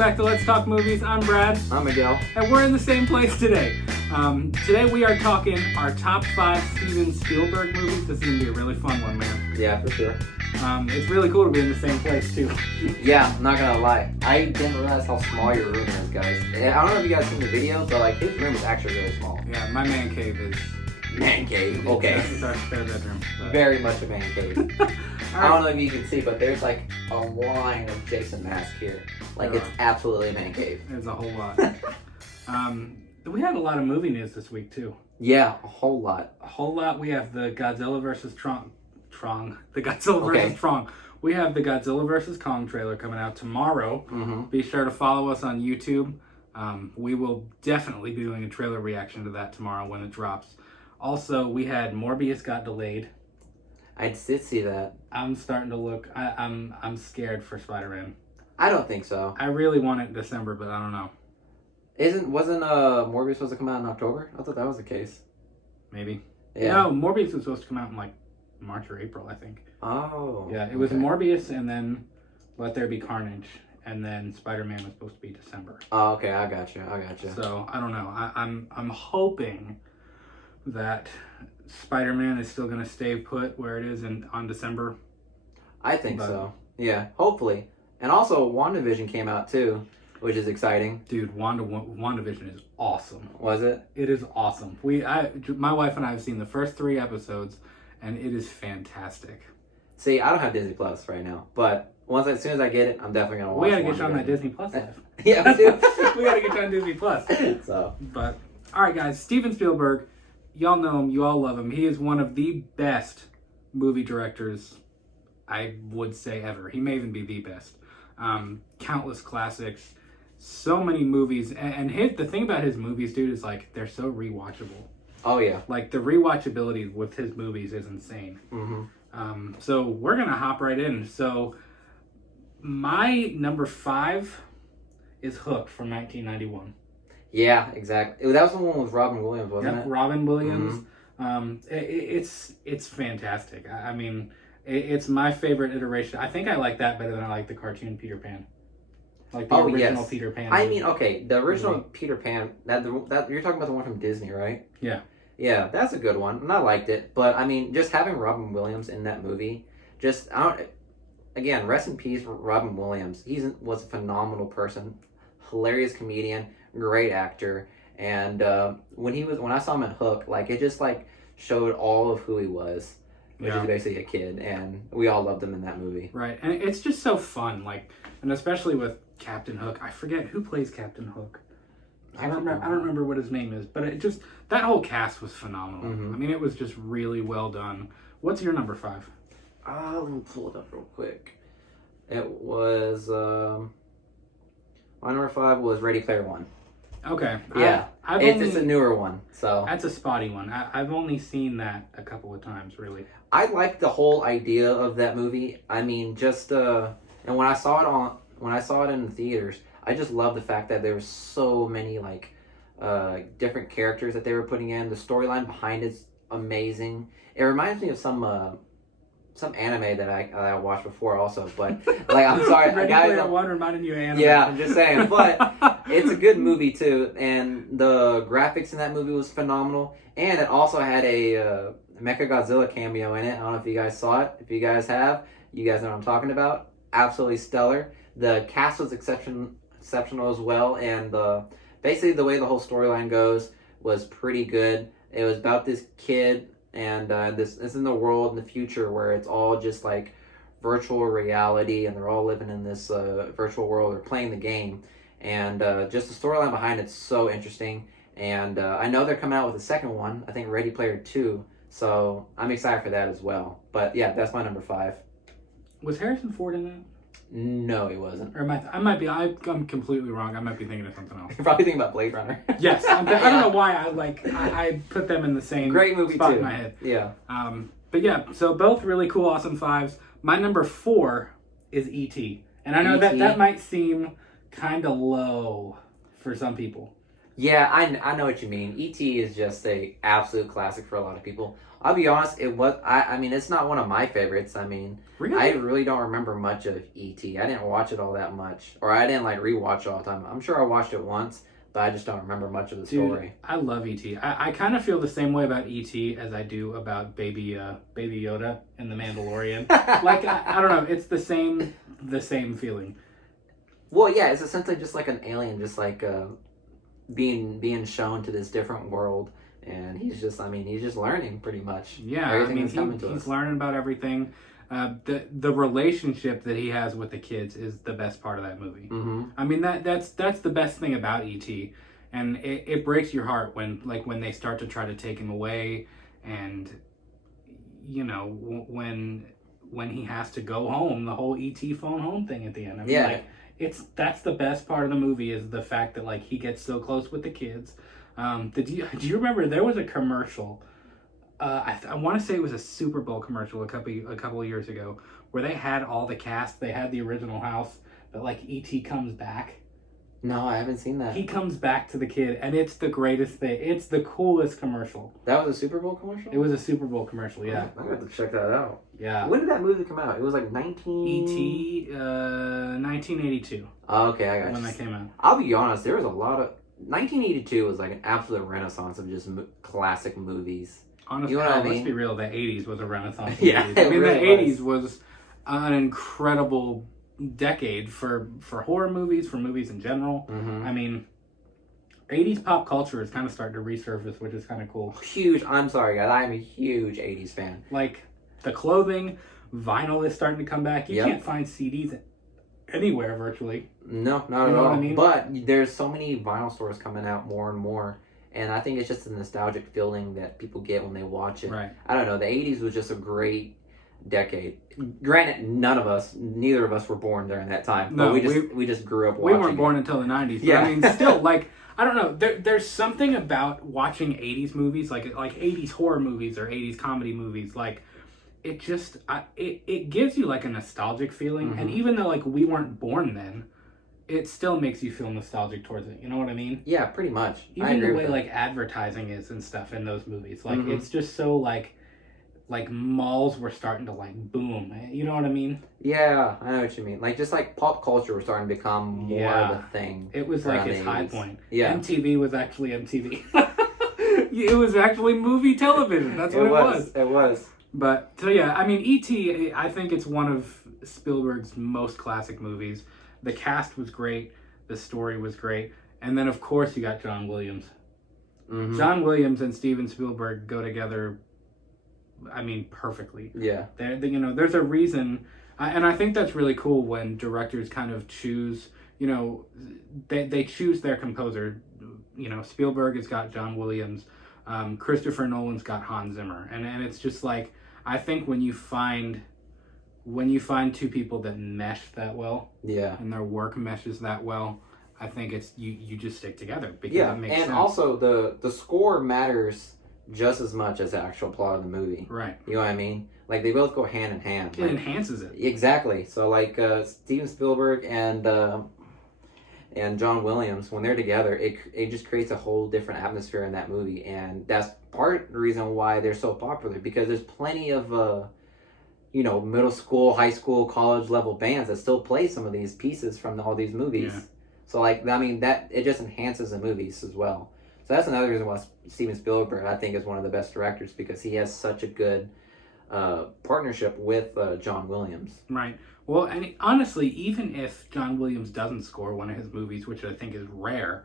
back to Let's Talk Movies. I'm Brad. I'm Miguel. And we're in the same place today. Today we are talking our top 5 Steven Spielberg movies. This is going to be a really fun one, man. Yeah, for sure. It's really cool to be in the same place, too. Yeah, I'm not going to lie. I didn't realize how small your room is, guys. I don't know if you guys seen the video, but like his room is actually really small. Yeah, my man cave is... Man cave, okay. It's our spare bedroom. But... Very much a man cave. I don't know if you can see, but there's like a line of Jason masks here. Like it's absolutely a man cave. There's a whole lot. We had a lot of movie news this week too. Yeah, a whole lot. A whole lot. We have the Godzilla vs. Kong. The Godzilla vs. Kong. We have the Godzilla vs. Kong trailer coming out tomorrow. Mm-hmm. Be sure to follow us on YouTube. We will definitely be doing a trailer reaction to that tomorrow when it drops. Also, we had Morbius got delayed. I did see that. I'm starting to look. I'm scared for Spider-Man. I don't think so. I really want it in December, but I don't know. Wasn't Morbius supposed to come out in October? I thought that was the case. Maybe. Yeah. No, Morbius was supposed to come out in like March or April, I think. Oh. Yeah, it was Morbius and then Let There Be Carnage, and then Spider-Man was supposed to be December. Oh, okay. I got you. So I don't know. I'm hoping that Spider-Man is still going to stay put where it is on December. I think so. Yeah, hopefully. And also, WandaVision came out too, which is exciting. Dude, WandaVision is awesome. Was it? It is awesome. My wife and I have seen the first 3 episodes, and it is fantastic. See, I don't have Disney Plus right now, but as soon as I get it, I'm definitely gonna watch. We gotta get you on that Disney Plus life. Yeah, we do. We gotta get you on Disney Plus. But all right, guys, Steven Spielberg. Y'all know him. You all love him. He is one of the best movie directors, I would say, ever. He may even be the best. Countless classics, so many movies, and the thing about his movies, dude, is like they're so rewatchable. Oh yeah, like the rewatchability with his movies is insane. Mm-hmm. So we're gonna hop right in. So my number 5 is Hook from 1991. Yeah, exactly. That was the one with Robin Williams, wasn't it? Robin Williams. Mm-hmm. It's fantastic. I mean, it's my favorite iteration. I think I like that better than I like the cartoon Peter Pan. Like the original Peter Pan. I mean, okay, the original Peter Pan. That you're talking about the one from Disney, right? Yeah. Yeah, that's a good one, and I liked it. But I mean, just having Robin Williams in that movie, again, rest in peace, Robin Williams. Was a phenomenal person, hilarious comedian, great actor, and when I saw him in Hook, like it just like showed all of who he was, which is basically a kid, and we all loved him in that movie. Right, and it's just so fun, like, and especially with Captain Hook. I forget who plays Captain Hook. I don't remember what his name is, but it just that whole cast was phenomenal. Mm-hmm. I mean, it was just really well done. What's your number 5? Let me pull it up real quick. It was my number 5 was Ready Player One. Okay. Yeah, it's a newer one, so that's a spotty one. I've only seen that a couple of times, really. I like the whole idea of that movie. I mean, just and when I saw it in the theaters, I just love the fact that there were so many like different characters that they were putting in. The storyline behind it's amazing. It reminds me of some anime that I watched before also, but like I'm sorry, Ready guys. Player One reminded you of anime. Yeah, I'm just saying, but it's a good movie too, and the graphics in that movie was phenomenal, and it also had a Mechagodzilla cameo in it. I don't know if you guys saw it. If you guys have, you guys know what I'm talking about. Absolutely stellar. The cast was exceptional as well, and basically the way the whole storyline goes was pretty good. It was about this kid. And this is in the world in the future where it's all just like virtual reality, and they're all living in this virtual world. They're playing the game, and just the storyline behind it's so interesting. And I know they're coming out with a second one. I think Ready Player 2. So I'm excited for that as well. But yeah, that's my number 5. Was Harrison Ford in that? No, he wasn't. Or I'm completely wrong. I might be thinking of something else. You're probably thinking about Blade Runner. Yes, I don't know why I put them in the same great movie spot too. in my head. Yeah. But yeah, so both really cool, awesome 5s. My number 4 is E.T. And I know that might seem kind of low for some people. Yeah, I know what you mean. E.T. is just a absolute classic for a lot of people. I'll be honest, I mean it's not one of my favorites. I mean, Really? I really don't remember much of E.T. I didn't watch it all that much, or I didn't like rewatch it all the time. I'm sure I watched it once, but I just don't remember much of the story. I love E.T. I kind of feel the same way about E.T. as I do about Baby Yoda in The Mandalorian. Like I don't know, it's the same feeling. Well, yeah, it's essentially just like an alien, just like being shown to this different world. And he's just learning pretty much. Yeah, I mean, he's learning about everything. The relationship that he has with the kids is the best part of that movie. Mm-hmm. I mean, that's the best thing about E.T. And it breaks your heart when they start to try to take him away, and you know when he has to go home, the whole E.T. phone home thing at the end. I mean, yeah. That's the best part of the movie is the fact that like he gets so close with the kids. Do you remember there was a commercial? I want to say it was a Super Bowl commercial a couple of years ago where they had all the cast. They had the original house, but like E.T. comes back. No, I haven't seen that. He comes back to the kid, and it's the greatest thing. It's the coolest commercial. That was a Super Bowl commercial? It was a Super Bowl commercial, yeah. I'm going to have to check that out. Yeah. When did that movie come out? It was like E.T., 1982. Oh, okay, I got you. When that came out. I'll be honest, there was a lot of... 1982 was like an absolute renaissance of just classic movies. Honestly, you know what I mean? Let's be real, the 80s was a renaissance of yeah, movies. I mean, really the 80s was an incredible decade for horror movies, for movies in general. Mm-hmm. I mean, 80s pop culture is kind of starting to resurface, which is kind of cool. Huge. I'm sorry, guys. I am a huge 80s fan. Like, the clothing, vinyl is starting to come back. You can't find CDs anywhere virtually. No, not at know all. What I mean? But there's so many vinyl stores coming out more and more. And I think it's just a nostalgic feeling that people get when they watch it. Right. I don't know. The 80s was just a great decade. Granted, neither of us were born during that time. No, but we just grew up watching We weren't born until the 90s. But yeah. I mean, still, like, I don't know. There's something about watching 80s movies, like 80s horror movies or 80s comedy movies. Like, it just, it gives you, like, a nostalgic feeling. Mm-hmm. And even though, like, we weren't born then, it still makes you feel nostalgic towards it. You know what I mean? Yeah, pretty much. Even the way like advertising is and stuff in those movies, like it's just so like malls were starting to like boom. You know what I mean? Yeah, I know what you mean. Like just like pop culture was starting to become more of a thing. It was like its high point. Yeah, MTV was actually MTV. It was actually movie television. That's what it was. It was. But so yeah, I mean E.T. I think it's one of Spielberg's most classic movies. The cast was great. The story was great. And then, of course, you got John Williams. Mm-hmm. John Williams and Steven Spielberg go together, I mean, perfectly. Yeah. There's a reason. And I think that's really cool when directors kind of choose, they choose their composer. Spielberg has got John Williams. Christopher Nolan's got Hans Zimmer. And it's just like, I think when you find two people that mesh that well, yeah, and their work meshes that well, I think it's you just stick together because it makes sense. And also the score matters just as much as the actual plot of the movie. Right. You know what I mean? Like they both go hand in hand. It enhances it. Exactly. So like Steven Spielberg and John Williams, when they're together, it just creates a whole different atmosphere in that movie, and that's part of the reason why they're so popular, because there's plenty of middle school, high school, college level bands that still play some of these pieces from all these movies. Yeah. So that it just enhances the movies as well. So that's another reason why Steven Spielberg, I think, is one of the best directors, because he has such a good partnership with John Williams. Right. Well, and honestly, even if John Williams doesn't score one of his movies, which I think is rare,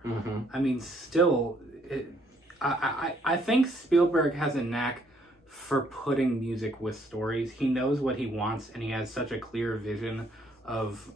I mean, still, I think Spielberg has a knack for putting music with stories. He knows what he wants, and he has such a clear vision of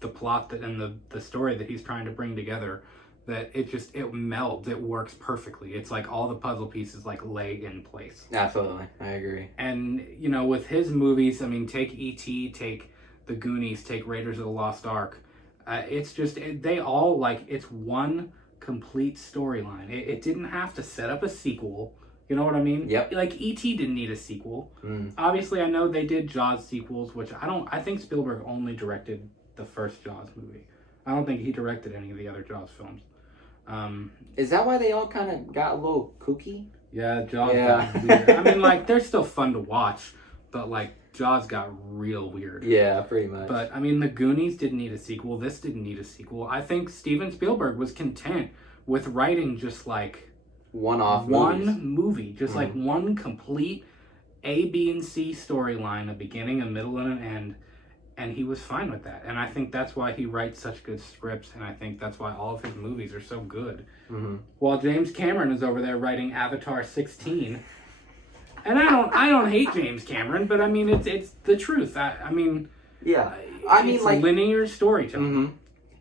the plot and the story that he's trying to bring together, that it melds. It works perfectly. It's like all the puzzle pieces like lay in place. Absolutely, I agree. And with his movies, I mean, take E.T., take the Goonies, take Raiders of the Lost Ark. They all it's one complete storyline. It didn't have to set up a sequel. You know what I mean? Yep. Like E.T. didn't need a sequel. Obviously, I know they did Jaws sequels, which I think Spielberg only directed the first Jaws movie. I don't think he directed any of the other Jaws films. Is that why they all kind of got a little kooky? Yeah, Jaws got weird. I mean, like, they're still fun to watch, but, like, Jaws got real weird. Yeah, pretty much. But, I mean, the Goonies didn't need a sequel. This didn't need a sequel. I think Steven Spielberg was content with writing just, like... one movie. Just, like, one complete A, B, and C storyline, a beginning, a middle, and an end. And he was fine with that. And I think that's why he writes such good scripts. And I think that's why all of his movies are so good. While James Cameron is over there writing Avatar 16. And I don't hate James Cameron, but I mean, it's the truth. I mean... yeah. I mean, like... linear storytelling.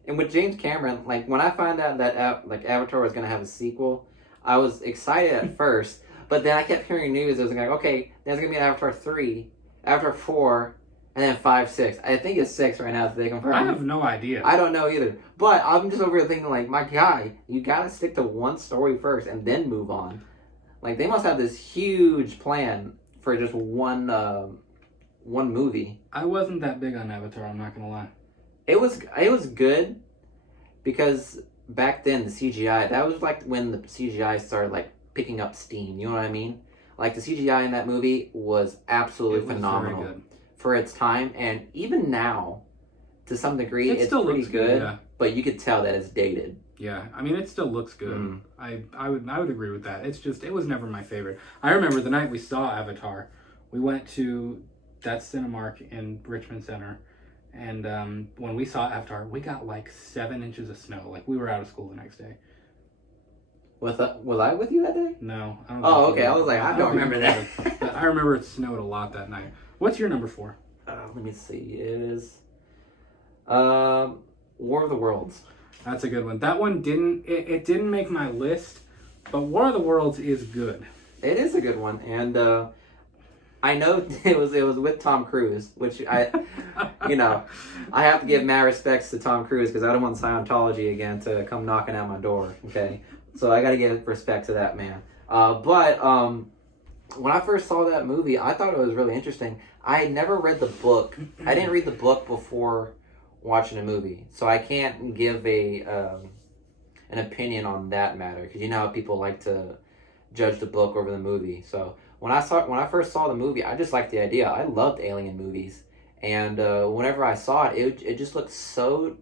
And with James Cameron, like, when I found out that Avatar was going to have a sequel, I was excited at first. But then I kept hearing news. I was like, okay, there's going to be an Avatar 3, Avatar 4... and then 5, 6. I think it's 6 right now, so they confirm. I have no idea. I don't know either. But I'm just over here thinking, like, my guy, you gotta stick to one story first and then move on. Like, they must have this huge plan for just one movie. I wasn't that big on Avatar, I'm not gonna lie. It was good because back then the CGI, that was like when the CGI started like picking up steam. You know what I mean? Like the CGI in that movie was absolutely phenomenal. Very good. For its time, and even now, to some degree, it's pretty good. Yeah. But you could tell that it's dated. Yeah, I mean, it still looks good. I would agree with that. It's just, it was never my favorite. I remember the night we saw Avatar, we went to that Cinemark in Richmond Center, and when we saw Avatar, we got like 7 inches of snow. Like, we were out of school the next day. Was I with you that day? No. I don't okay. I was like, I don't remember that. But I remember it snowed a lot that night. What's your number 4? Let me see. It is War of the Worlds. That's a good one. That one didn't make my list, but War of the Worlds is good. It is a good one, and I know it was with Tom Cruise, which I have to give mad respects to Tom Cruise because I don't want Scientology again to come knocking at my door. Okay, so I got to give respect to that man. But when I first saw that movie, I thought it was really interesting. I had never read the book. I didn't read the book before watching the movie, so I can't give an opinion on that matter because you know how people like to judge the book over the movie. So when I first saw the movie, I just liked the idea. I loved alien movies, and whenever I saw it, it just looked so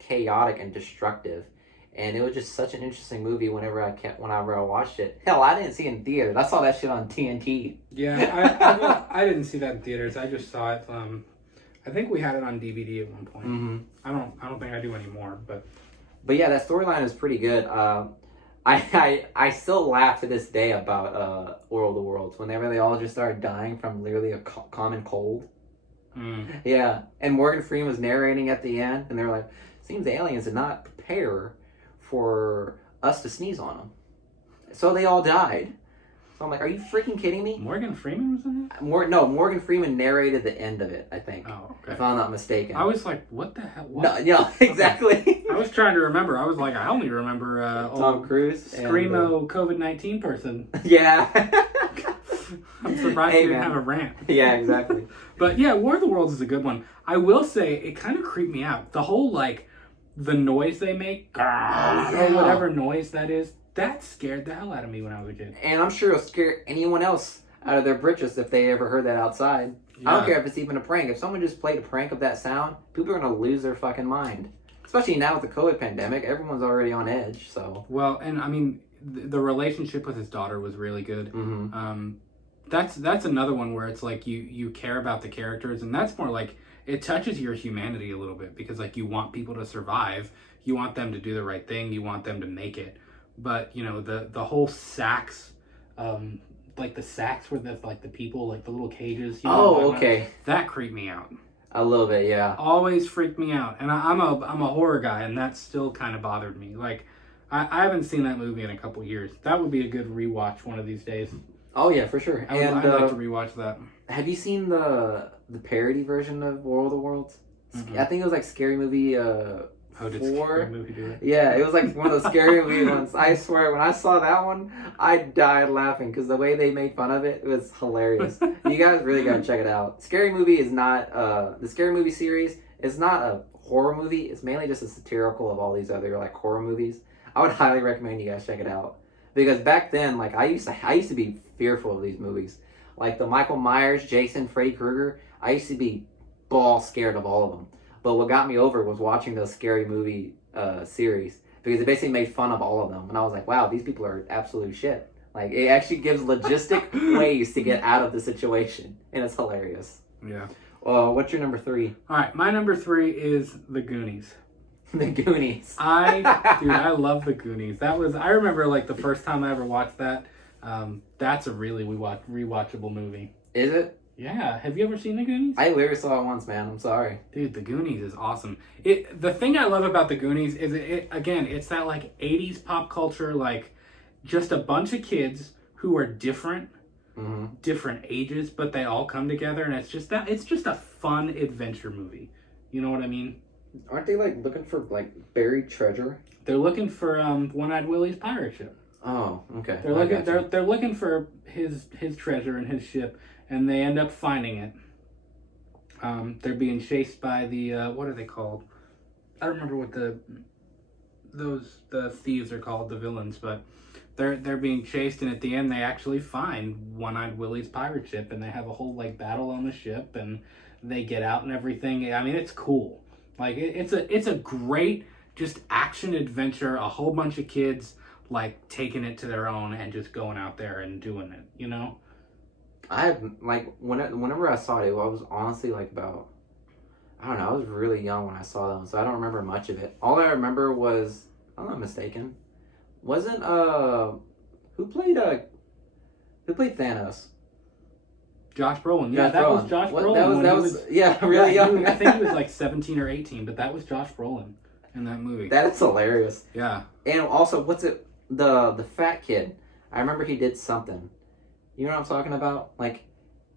chaotic and destructive. And it was just such an interesting movie whenever I watched it. Hell, I didn't see it in theaters. I saw that shit on TNT. Yeah, I didn't see that in theaters. I just saw it. I think we had it on DVD at one point. I don't think I do anymore. But yeah, that storyline is pretty good. I still laugh to this day about War of the Worlds whenever they all just started dying from literally a common cold. Yeah, and Morgan Freeman was narrating at the end, and they were like, "Seems the aliens did not prepare for us to sneeze on them, so they all died." So I'm like, are you freaking kidding me? Morgan Freeman was in it? Morgan Freeman narrated the end of it, I think. Oh, okay. If I'm not mistaken. I was like, what the hell? What? No, exactly. I was trying to remember. I was like, I only remember Tom Cruise. Screamo COVID-19 person. Yeah. I'm surprised you didn't have a rant. Yeah, exactly. But yeah, War of the Worlds is a good one. I will say, it kind of creeped me out. The whole, like, the noise they make, or whatever noise that is, that scared the hell out of me when I was a kid. And I'm sure it'll scare anyone else out of their britches if they ever heard that outside. Yeah. I don't care if it's even a prank. If someone just played a prank of that sound, people are going to lose their fucking mind. Especially now with the COVID pandemic, everyone's already on edge, so. Well, and I mean, the relationship with his daughter was really good. That's another one where it's like you care about the characters, and that's more like, it touches your humanity a little bit, because like, you want people to survive, you want them to do the right thing, you want them to make it. But you know, the whole sacks, like the sacks where the people, like the little cages. You know, okay. That creeped me out. A little bit, yeah. Always freaked me out, and I'm a horror guy, and that still kind of bothered me. Like, I haven't seen that movie in a couple years. That would be a good rewatch one of these days. Oh yeah, for sure. I'd like to rewatch that. Have you seen the parody version of War of the Worlds? I think it was like Scary Movie. Did Scary Movie do it? Yeah, it was like one of those Scary Movie ones. I swear, when I saw that one, I died laughing because the way they made fun of it was hilarious. You guys really gotta check it out. Scary Movie is not the Scary Movie series is not a horror movie. It's mainly just a satirical of all these other like horror movies. I would highly recommend you guys check it out. Because back then, like I used to be fearful of these movies. Like the Michael Myers, Jason, Freddy Krueger, I used to be ball scared of all of them. But what got me over was watching those scary movie series, because it basically made fun of all of them. And I was like, wow, these people are absolute shit. Like, it actually gives logistic ways to get out of the situation. And it's hilarious. Yeah. What's your number 3? All right, my number 3 is The Goonies. The Goonies. Dude, I love The Goonies. I remember like the first time I ever watched that. That's a really rewatchable movie. Is it? Yeah. Have you ever seen The Goonies? I literally saw it once, man. I'm sorry. Dude, The Goonies is awesome. The thing I love about The Goonies is it's that like 80s pop culture, like just a bunch of kids who are different, different ages, but they all come together, and it's just a fun adventure movie. You know what I mean? Aren't they like looking for like buried treasure? They're looking for One-Eyed Willie's pirate ship. Oh, okay. They're looking for his treasure and his ship, and they end up finding it. They're being chased by the what are they called? I don't remember what the thieves are called, the villains, but they're being chased, and at the end they actually find One-Eyed Willie's pirate ship, and they have a whole like battle on the ship, and they get out and everything. I mean, it's cool. Like it's a great just action adventure. A whole bunch of kids like taking it to their own and just going out there and doing it. You know. Whenever I saw it, I was honestly like about, I don't know, I was really young when I saw them, so I don't remember much of it. All I remember was, if I'm not mistaken, wasn't who played Thanos? Josh Brolin. Yeah, that was Josh Brolin. That was really young. I think he was like 17 or 18, but that was Josh Brolin in that movie. That is hilarious. Yeah. And also, the fat kid? I remember he did something. You know what I'm talking about? Like,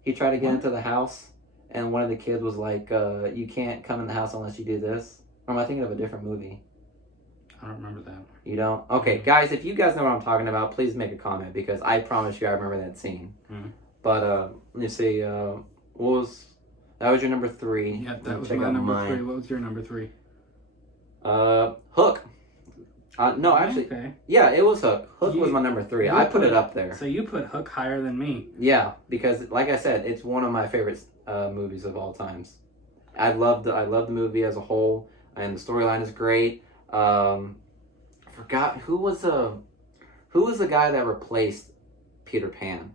he tried to get into the house, and one of the kids was like, you can't come in the house unless you do this. Or am I thinking of a different movie? I don't remember that. You don't? Okay, guys, if you guys know what I'm talking about, please make a comment, because I promise you I remember that scene. Mm-hmm. But, let me see, that was your number 3. Yeah, that was my number 3. What was your number 3? Hook. No, actually, okay. Yeah, it was Hook. Hook was my number 3. I put it up there. So you put Hook higher than me. Yeah, because like I said, it's one of my favorite movies of all times. I love the movie as a whole, and the storyline is great. Forgot who was the guy that replaced Peter Pan.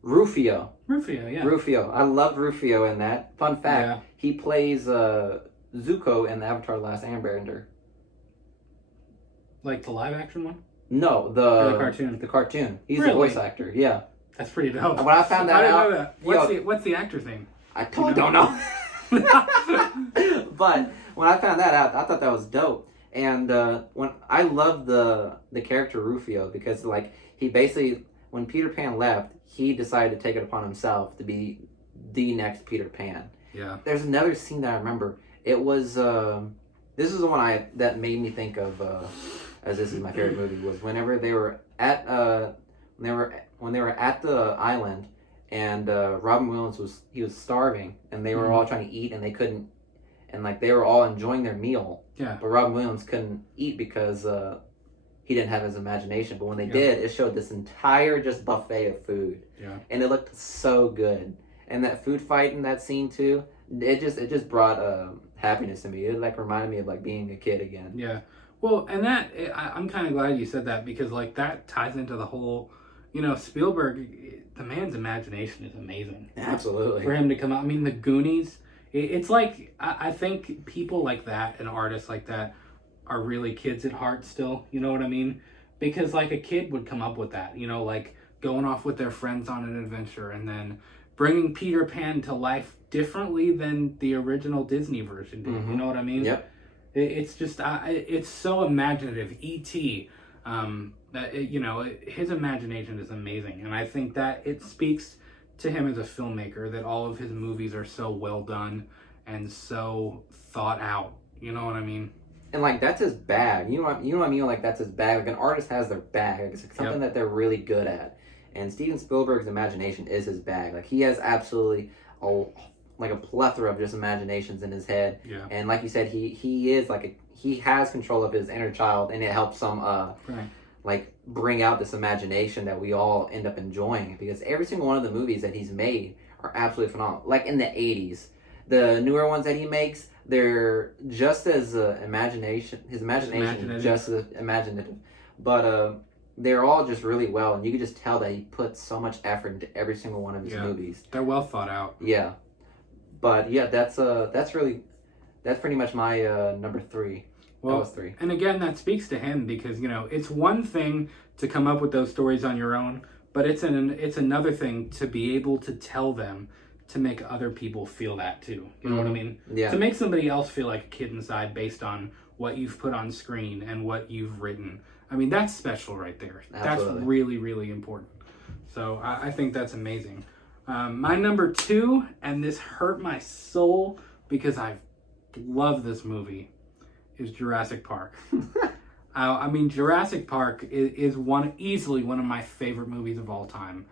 Rufio. Yeah. Rufio. I loved Rufio in that. Fun fact, he plays Zuko in the Avatar: The Last Airbender. Like the live action one? No, the cartoon. The cartoon. He's really? a voice actor. Yeah. That's pretty dope. When I found that out, I didn't know that. What's the actor's name? I totally don't know. But when I found that out, I thought that was dope. And when I love the character Rufio, because like he basically, when Peter Pan left, he decided to take it upon himself to be the next Peter Pan. Yeah. There's another scene that I remember. It was this is the one that made me think of as this is my favorite movie, was whenever they were at when they were at the island, and Robin Williams was starving, and they were all trying to eat, and they couldn't, and like they were all enjoying their meal. Yeah. But Robin Williams couldn't eat because he didn't have his imagination. But when they did, it showed this entire just buffet of food. Yeah. And it looked so good. And that food fight in that scene too, it just brought happiness to me. It like reminded me of like being a kid again. Yeah. Well, and that I'm kind of glad you said that, because like that ties into the whole, you know, Spielberg, the man's imagination is amazing. Absolutely. For him to come out, I mean, the Goonies, it's like, I think people like that and artists like that are really kids at heart still, you know what I mean? Because like a kid would come up with that, you know, like going off with their friends on an adventure and then bringing Peter Pan to life differently than the original Disney version did, you know what I mean? Yep. It's just, it's so imaginative. E.T., you know, his imagination is amazing. And I think that it speaks to him as a filmmaker that all of his movies are so well done and so thought out. You know what I mean? And like that's his bag. You know what I mean? Like that's his bag. Like an artist has their bag. Like, it's something that they're really good at. And Steven Spielberg's imagination is his bag. Like he has absolutely a like a plethora of just imaginations in his head. Yeah. And like you said, he is like he has control of his inner child, and it helps him like bring out this imagination that we all end up enjoying, because every single one of the movies that he's made are absolutely phenomenal. Like in the 80s, the newer ones that he makes, they're just as his imagination just as imaginative, but they're all just really well, and you can just tell that he puts so much effort into every single one of his movies. They're well thought out. Yeah, but yeah, that's pretty much my number 3. Well, that was 3. And again, that speaks to him, because it's one thing to come up with those stories on your own, but it's another thing to be able to tell them, to make other people feel that too. You know what I mean? Yeah. To make somebody else feel like a kid inside based on what you've put on screen and what you've written. I mean, that's special right there. Absolutely. That's really, really important. So I think that's amazing. My number 2, and this hurt my soul because I love this movie, is Jurassic Park. I mean, Jurassic Park is easily one of my favorite movies of all time.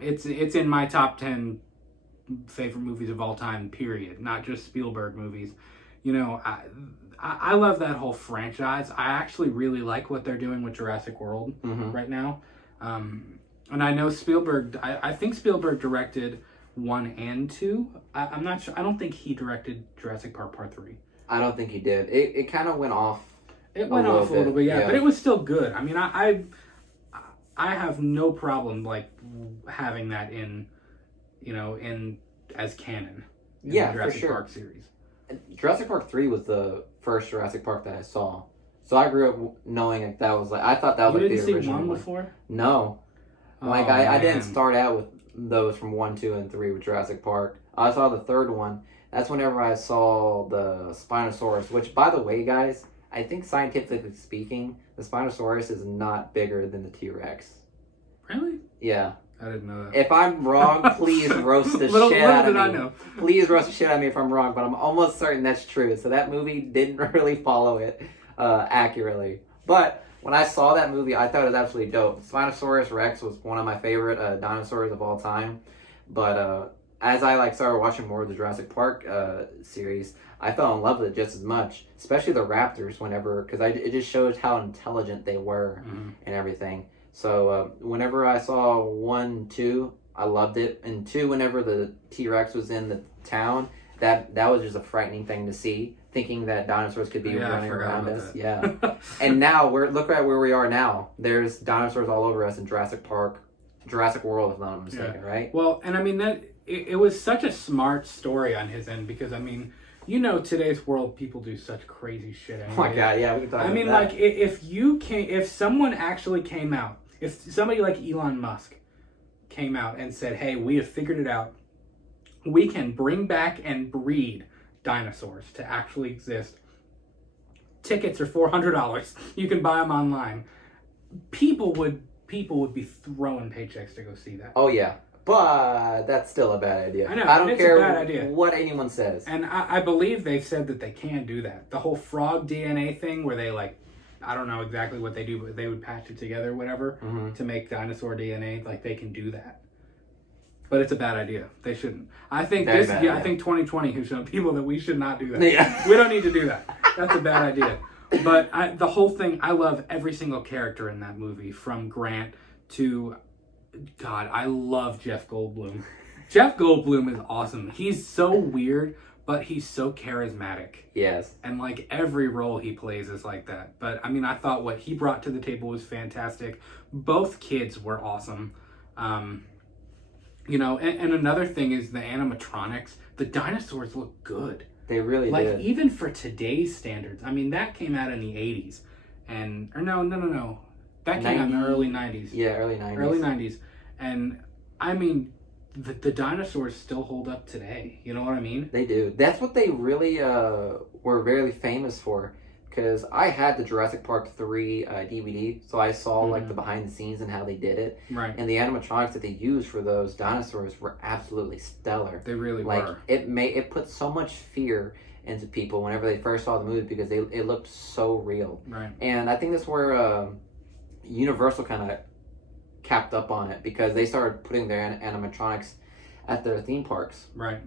It's in my top 10 favorite movies of all time, period. Not just Spielberg movies. I love that whole franchise. I actually really like what they're doing with Jurassic World right now. And I know Spielberg, I think Spielberg directed 1 and 2. I'm not sure. I don't think he directed Jurassic Park Part 3. I don't think he did. It kind of went off. It went off a little bit, yeah, but it was still good. I mean, I have no problem like having that in as canon. In the Jurassic Park series. Jurassic Park 3 was the first Jurassic Park that I saw. So I grew up knowing that was like, I thought that was like the original one. You didn't see 1 before? No. Like I didn't start out with those from 1, 2, and 3 with Jurassic Park. I saw the third one. That's whenever I saw the Spinosaurus, which, by the way, guys, I think scientifically speaking, the Spinosaurus is not bigger than the T-Rex. Really? Yeah. I didn't know that. If I'm wrong, please roast the shit out of me. I know. Please roast the shit out of me if I'm wrong, but I'm almost certain that's true. So that movie didn't really follow it accurately. But when I saw that movie, I thought it was absolutely dope. Spinosaurus Rex was one of my favorite dinosaurs of all time. But as I started watching more of the Jurassic Park series, I fell in love with it just as much, especially the raptors. Because it just shows how intelligent they were and everything. So whenever I saw 1, 2, I loved it, and 2, whenever the T-Rex was in the town, that was just a frightening thing to see. Thinking that dinosaurs could be running around us. Yeah. And now look at where we are now. There's dinosaurs all over us in Jurassic Park, Jurassic World, if I'm not mistaken, right? Well, and I mean that it was such a smart story on his end, because I mean, today's world, people do such crazy shit anyway. Oh my god, yeah, we can talk about that. I mean, like if someone actually came out, if somebody like Elon Musk came out and said, "Hey, we have figured it out. We can bring back and breed dinosaurs to actually exist. Tickets are $400. You can buy them online." People would be throwing paychecks to go see that. Oh yeah, but that's still a bad idea. I know. I don't care a bad idea. What anyone says. And I believe they've said that they can do that. The whole frog DNA thing, where they I don't know exactly what they do, but they would patch it together, whatever, to make dinosaur DNA. Like, they can do that. But it's a bad idea. They shouldn't. I think I think 2020 has shown people that we should not do that. Yeah. We don't need to do that. That's a bad idea. But the whole thing, I love every single character in that movie, from Grant to, God, I love Jeff Goldblum. Jeff Goldblum is awesome. He's so weird, but he's so charismatic. Yes. And every role he plays is like that. But I mean, I thought what he brought to the table was fantastic. Both kids were awesome. And another thing is the animatronics. The dinosaurs look good. They really did. Even for today's standards. I mean, that came out in the 80s. No. That came out in the early 90s. Yeah, early 90s. Early 90s. And, I mean, the dinosaurs still hold up today. You know what I mean? They do. That's what they really were very famous for. Because I had the Jurassic Park 3 DVD, so I saw the behind the scenes and how they did it. Right. And the animatronics that they used for those dinosaurs were absolutely stellar. They really were. It put so much fear into people whenever they first saw the movie, because it looked so real. Right. And I think that's where Universal kind of capped up on it, because they started putting their animatronics at their theme parks. Right.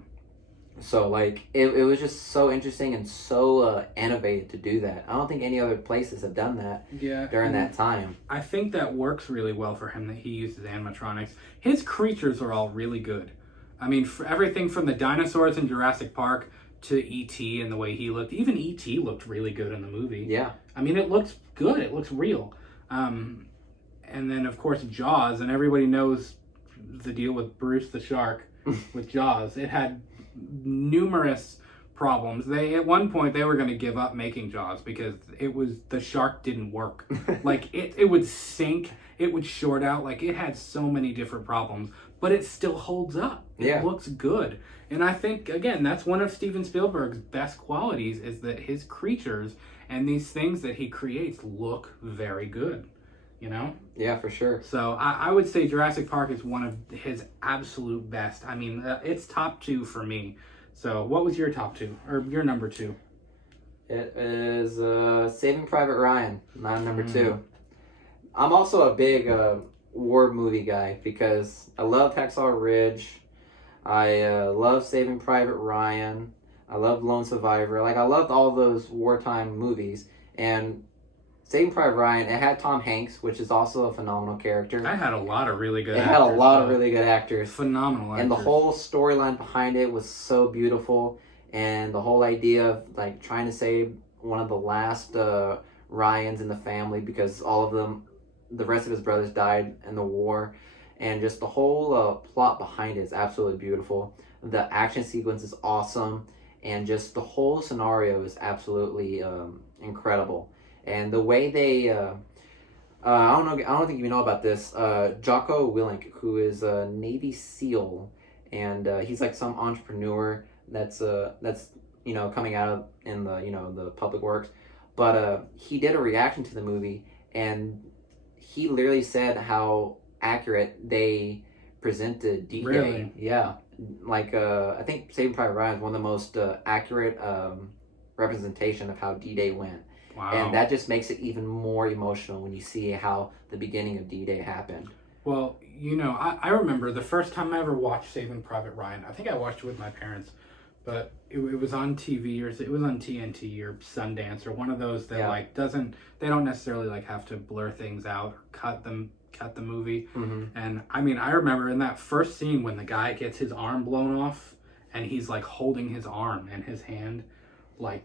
So like it was just so interesting and so innovative to do that. I don't think any other places have done that during that time. I think that works really well for him that he uses animatronics. His creatures are all really good. I mean, for everything from the dinosaurs in Jurassic Park to E.T. and the way he looked. Even E.T. looked really good in the movie. Yeah. I mean, it looks good. It looks real. And then, of course, Jaws. And everybody knows the deal with Bruce the Shark with Jaws. It had numerous problems. At one point they were going to give up making Jaws because the shark didn't work. Like it would sink, it would short out, like it had so many different problems, but it still holds up. It looks good. And I think again that's one of Steven Spielberg's best qualities is that his creatures and these things that he creates look very good. You know? Yeah, for sure. So I would say Jurassic Park is one of his absolute best. I mean, it's top 2 for me. So what was your top 2 or your number 2? It is Saving Private Ryan, my number 2. I'm also a big war movie guy because I love Hacksaw Ridge. I love Saving Private Ryan. I love Lone Survivor. Like I loved all those wartime movies. And Saving Private Ryan, it had Tom Hanks, which is also a phenomenal character. I had a lot of really good actors. It had a lot of really good actors. Phenomenal actors. And the whole storyline behind it was so beautiful. And the whole idea of like trying to save one of the last Ryans in the family because all of them, the rest of his brothers died in the war. And just the whole plot behind it is absolutely beautiful. The action sequence is awesome. And just the whole scenario is absolutely incredible. And the way they, I don't think you know about this. Jocko Willink, who is a Navy SEAL, and he's like some entrepreneur that's coming out in the public works. But he did a reaction to the movie, and he literally said how accurate they presented D-Day. Really? Yeah, like I think Saving Private Ryan is one of the most accurate representation of how D-Day went. Wow. And that just makes it even more emotional when you see how the beginning of D-Day happened. Well, I remember the first time I ever watched Saving Private Ryan. I think I watched it with my parents, but it was on TV or it was on TNT or Sundance or one of those that they don't necessarily have to blur things out or cut the movie. Mm-hmm. And I mean, I remember in that first scene when the guy gets his arm blown off and he's like holding his arm in his hand, like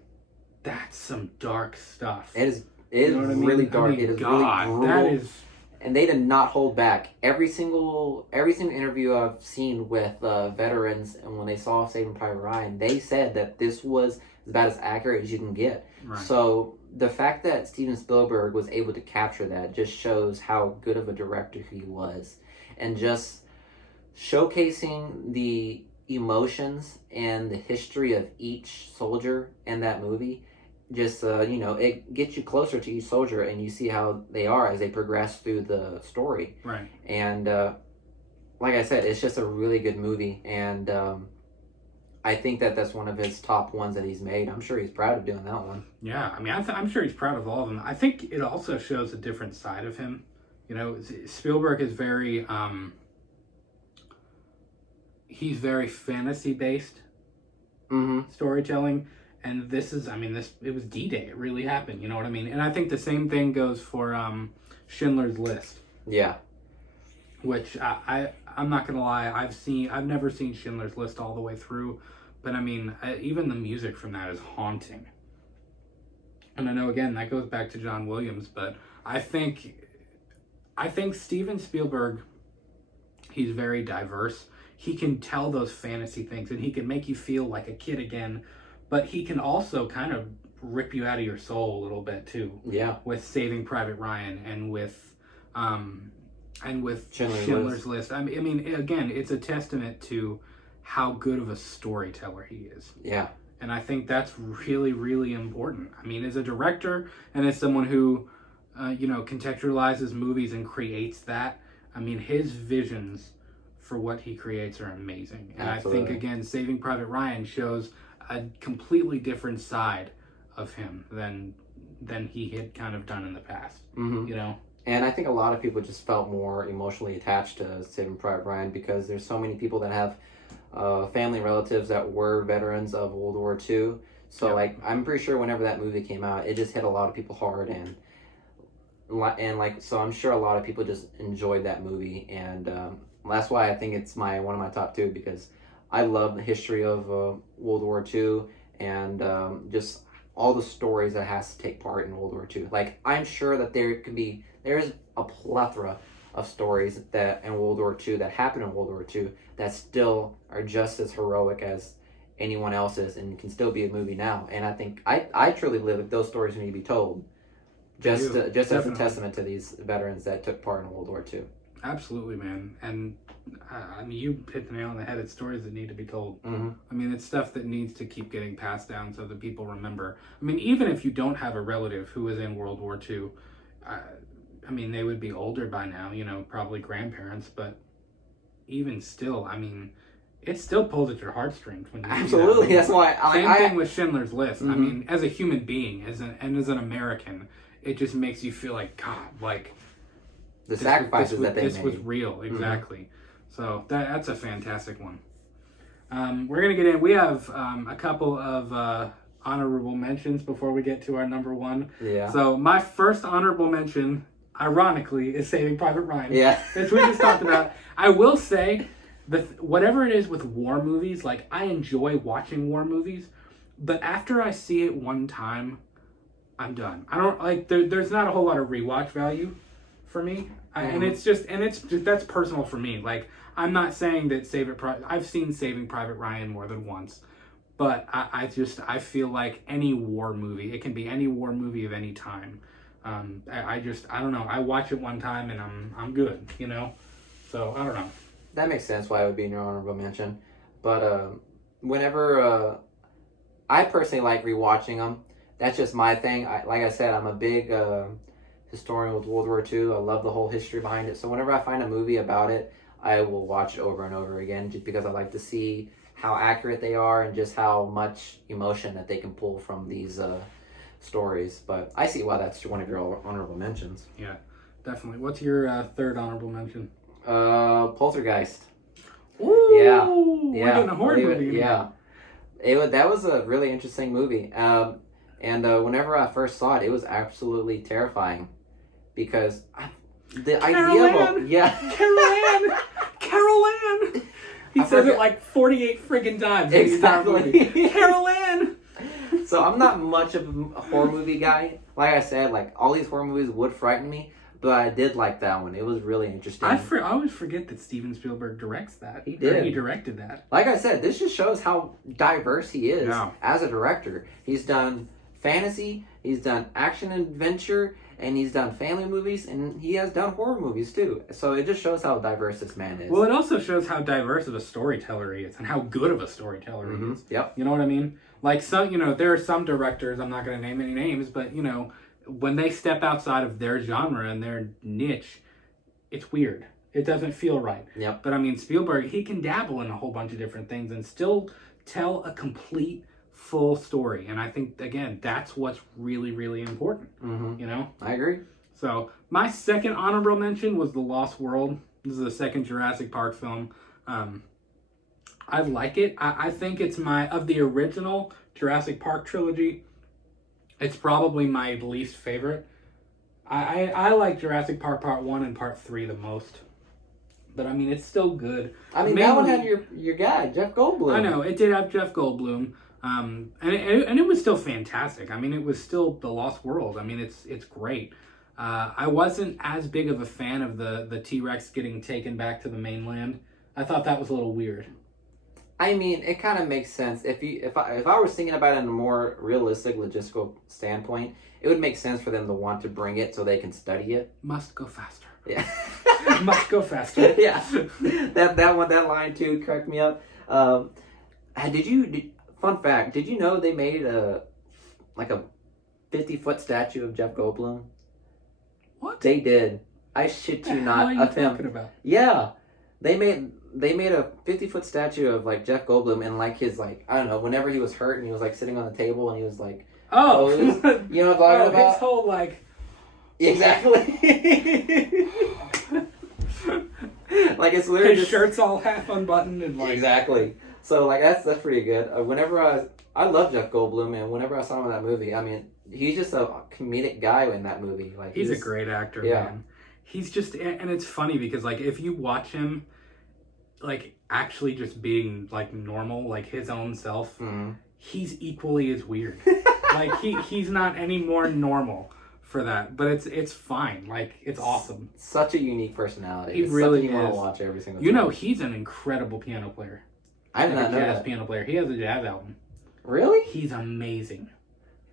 that's some dark stuff. It is really dark. It is really brutal. That is. And they did not hold back. Every single interview I've seen with veterans, and when they saw Saving Private Ryan, they said that this was about as accurate as you can get. Right. So the fact that Steven Spielberg was able to capture that just shows how good of a director he was, and just showcasing the emotions and the history of each soldier in that movie. Just it gets you closer to each soldier, and you see how they are as they progress through the story. Right. And like I said, it's just a really good movie, and I think that's one of his top ones that he's made. I'm sure he's proud of doing that one. Yeah, I mean, I'm sure he's proud of all of them. I think it also shows a different side of him. Spielberg is very he's very fantasy based storytelling. And this is, it was D-Day. It really happened. You know what I mean? And I think the same thing goes for Schindler's List. Yeah. Which I'm not gonna lie, I've never seen Schindler's List all the way through, but even the music from that is haunting. And I know again that goes back to John Williams, but I think Steven Spielberg, he's very diverse. He can tell those fantasy things, and he can make you feel like a kid again. But he can also kind of rip you out of your soul a little bit too. Yeah. With Saving Private Ryan and with Schindler's List. I mean, again, it's a testament to how good of a storyteller he is. Yeah. And I think that's really, really important. I mean, as a director and as someone who, contextualizes movies and creates that, I mean, his visions for what he creates are amazing. And absolutely. I think, again, Saving Private Ryan shows a completely different side of him than he had kind of done in the past. Mm-hmm. And I think a lot of people just felt more emotionally attached to Saving Private Ryan because there's so many people that have family relatives that were veterans of World War II. So like I'm pretty sure whenever that movie came out, it just hit a lot of people hard, and like so I'm sure a lot of people just enjoyed that movie, and that's why I think it's one of my top two, because I love the history of World War II, and just all the stories that has to take part in World War II. Like I'm sure that there's a plethora of stories that in World War II that happened in World War II that still are just as heroic as anyone else's, and can still be a movie now. And I think I truly believe that those stories need to be told, just as a testament to these veterans that took part in World War II. Absolutely, man. And I mean, you hit the nail on the head. It's stories that need to be told. Mm-hmm. I mean, it's stuff that needs to keep getting passed down so that people remember. I mean, even if you don't have a relative who was in World War II, I mean, they would be older by now, probably grandparents, but even still, I mean, it still pulls at your heartstrings when you Absolutely, that's why. Same thing with Schindler's List. Mm-hmm. I mean, as a human being, as an American, it just makes you feel like, God, like the sacrifices that they made. This was real, exactly. Mm-hmm. So that's a fantastic one. We're gonna get in. We have a couple of honorable mentions before we get to our number one. Yeah. So my first honorable mention, ironically, is Saving Private Ryan. Yeah. Which we just talked about. I will say, whatever it is with war movies, like I enjoy watching war movies, but after I see it one time, I'm done. I don't like. There's not a whole lot of rewatch value for me, and it's just that's personal for me. Like I'm not saying that I've seen Saving Private Ryan more than once, but I feel like any war movie, it can be any war movie of any time. I don't know. I watch it one time and I'm good, So I don't know. That makes sense why it would be in your honorable mention. But whenever I personally like rewatching them, that's just my thing. Like I said, I'm a big historian with World War II. I love the whole history behind it. So whenever I find a movie about it, I will watch it over and over again, just because I like to see how accurate they are and just how much emotion that they can pull from these stories. But I see why that's one of your honorable mentions. Yeah, definitely. What's your third honorable mention? Poltergeist. Ooh, yeah, we're getting a horror movie. Yeah, that was a really interesting movie. And whenever I first saw it, it was absolutely terrifying, because the idea of Carol Ann. He says it like 48 friggin' times. Exactly. Carol Ann. So I'm not much of a horror movie guy. Like I said, like all these horror movies would frighten me, but I did like that one. It was really interesting. I always forget that Steven Spielberg directs that. He did. He directed that. Like I said, this just shows how diverse he is as a director. He's done fantasy, he's done action adventure, and he's done family movies, and he has done horror movies too. So it just shows how diverse this man is. Well, it also shows how diverse of a storyteller he is, and how good of a storyteller he is. Yep. You know what I mean? Like there are some directors, I'm not going to name any names, but when they step outside of their genre and their niche, it's weird. It doesn't feel right. Yep. But I mean, Spielberg, he can dabble in a whole bunch of different things and still tell a complete, full story. And I think, again, that's what's really, really important. Mm-hmm. I agree. So my second honorable mention was The Lost World. This is the second Jurassic Park film. I like it. I think it's of the original Jurassic Park trilogy, it's probably my least favorite. I like Jurassic Park Part 1 and Part 3 the most. But I mean, it's still good. I mean, that one had your guy, Jeff Goldblum. I know, it did have Jeff Goldblum. And it was still fantastic. I mean, it was still The Lost World. I mean, it's great. I wasn't as big of a fan of the T-Rex getting taken back to the mainland. I thought that was a little weird. I mean, it kind of makes sense. If I was thinking about it in a more realistic, logistical standpoint, it would make sense for them to want to bring it so they can study it. Must go faster. Yeah. Must go faster. Yeah. That line too cracked me up. Fun fact, did you know they made a 50-foot statue of Jeff Goldblum? What? They did. I shit you not. What are you talking about? Yeah. They made a 50-foot statue of Jeff Goldblum, and his I don't know, whenever he was hurt and he was sitting on the table and he was posed, you know what I'm talking about? His whole exactly. It's literally his shirt's all half unbuttoned and exactly. So like that's pretty good. Whenever I love Jeff Goldblum, and whenever I saw him in that movie, I mean, he's just a comedic guy in that movie. Like he's a great actor, man. He's just, and it's funny because like if you watch him, like actually just being like normal, like his own self, he's equally as weird. Like he's not any more normal for that, but it's fine. Like it's awesome. Such a unique personality. He really is. You want to watch every single time. You know, he's an incredible piano player. I did not know jazz that. piano player. He has a jazz album. Really? He's amazing.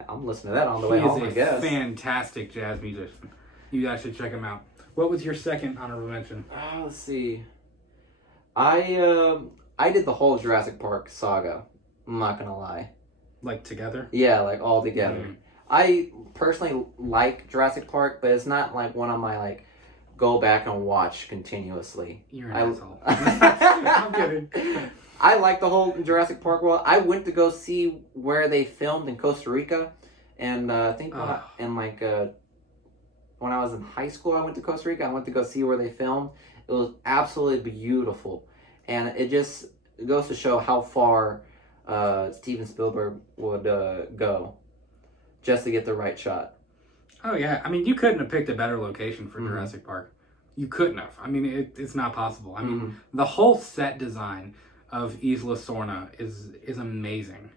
I'm listening to that on the way home, I guess. He's a fantastic jazz musician. You guys should check him out. What was your second honorable mention? Let's see. I did the whole Jurassic Park saga. I'm not gonna lie. Like together? Yeah, like all together. I personally like Jurassic Park, but it's not like one of my like go back and watch continuously. You're an asshole. I'm kidding. I like the whole Jurassic Park world. I went to go see where they filmed in Costa Rica, and I think when I was in high school, I went to Costa Rica. I went to go see where they filmed. It was absolutely beautiful, and it just goes to show how far Steven Spielberg would go just to get the right shot. Oh yeah, I mean, you couldn't have picked a better location for Jurassic Park. You couldn't have. I mean, it's not possible. I mean, the whole set design of Isla Sorna is amazing.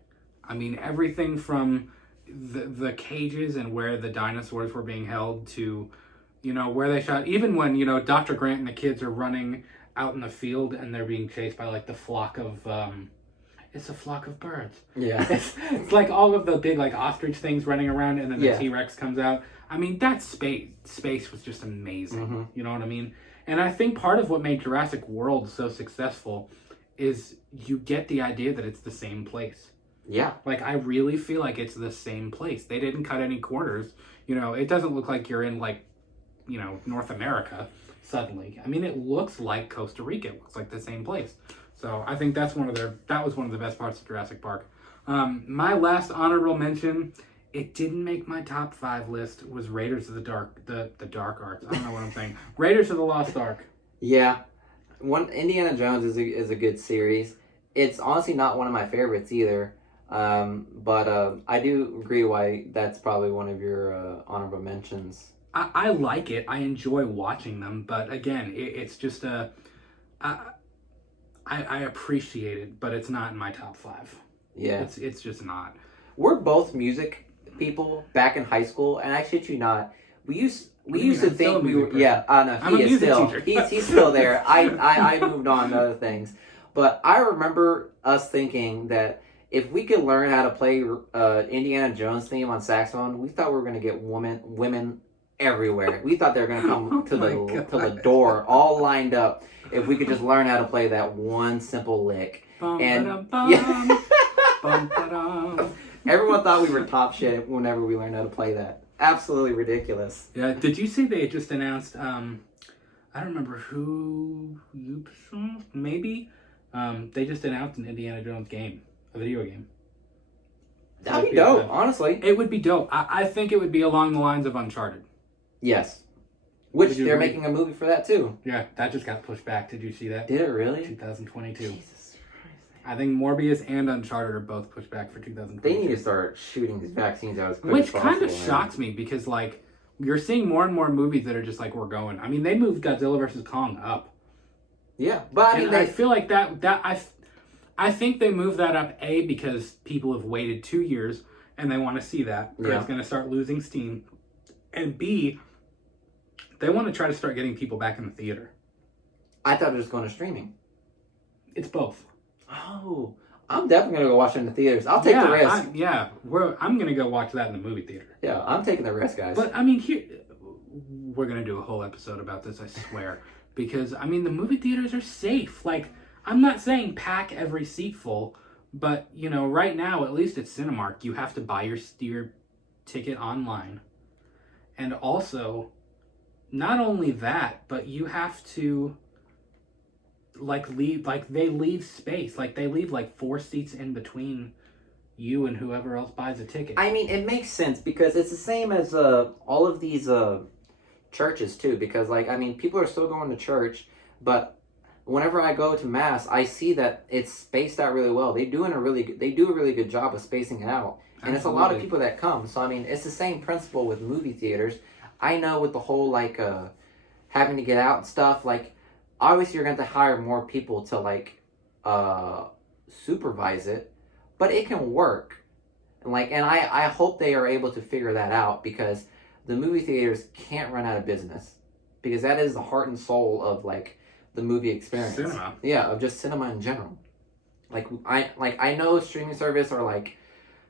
I mean, everything from the cages and where the dinosaurs were being held to, you know, where they shot. Even when, you know, Dr. Grant and the kids are running out in the field and they're being chased by like the flock of it's a flock of birds. Yeah. It's like all of the big like ostrich things running around, and then the T-Rex comes out. I mean, that space was just amazing. You know what I mean? And I think part of what made Jurassic World so successful is you get the idea that it's the same place. Yeah. Like, I really feel like it's the same place. They didn't cut any corners. You know, it doesn't look like you're in, like, you know, North America suddenly. I mean, it looks like Costa Rica. It looks like the same place. So I think that was one of the best parts of Jurassic Park. My last honorable mention, it didn't make my top 5 list, was Raiders of the Dark Arts. I don't know what I'm saying. Raiders of the Lost Ark. Yeah. Indiana Jones is a good series. It's honestly not one of my favorites either. But I do agree why that's probably one of your honorable mentions. I like it. I enjoy watching them. But again, it's just I appreciate it, but it's not in my top 5. Yeah. It's just not. We're both music people back in high school, and I shit you not, we used to think we were. Yeah, no, he is still. He's still there. I moved on to other things, but I remember us thinking that if we could learn how to play Indiana Jones theme on saxophone, we thought we were going to get women everywhere. We thought they were going to come to the door, all lined up, if we could just learn how to play that one simple lick. And yeah. Everyone thought we were top shit whenever we learned how to play that. Absolutely ridiculous. Yeah. Did you see they just announced? I don't remember who. Maybe. They just announced an Indiana Jones game, a video game. That'd be dope. Honestly, it would be dope. I think it would be along the lines of Uncharted. Yes. Which they're making a movie for that too. Yeah, that just got pushed back. Did you see that? Did it really? 2022. Jesus Christ. I think Morbius and Uncharted are both pushed back for 2022. They need to start shooting these vaccines out as quick as possible. Which kind of shocks me because, like, you're seeing more and more movies that are just like, we're going. I mean, they moved Godzilla vs. Kong up. Yeah, but I mean, I feel like I think they moved that up, A, because people have waited 2 years and they want to see that. Yeah. It's going to start losing steam. And B, they want to try to start getting people back in the theater. I thought it was going to streaming. It's both. Oh, I'm definitely going to go watch it in the theaters. I'll take the risk. I'm going to go watch that in the movie theater. Yeah, I'm taking the risk, guys. But, I mean, we're going to do a whole episode about this, I swear. Because, I mean, the movie theaters are safe. Like, I'm not saying pack every seat full, but, you know, right now, at least at Cinemark, you have to buy your ticket online. And also, not only that, but you have to, they leave space. Like, they leave, 4 seats in between you and whoever else buys a ticket. I mean, it makes sense because it's the same as all of these churches, too. Because, people are still going to church, but whenever I go to Mass, I see that it's spaced out really well. They do a really good job of spacing it out. And It's a lot of people that come. So, I mean, it's the same principle with movie theaters. I know with the whole, like, having to get out and stuff, like, obviously you're going to hire more people to, like, supervise it. But it can work. And I hope they are able to figure that out, because the movie theaters can't run out of business. Because that is the heart and soul of, like, the movie experience. Cinema. Yeah, of just cinema in general. I know streaming service are, like,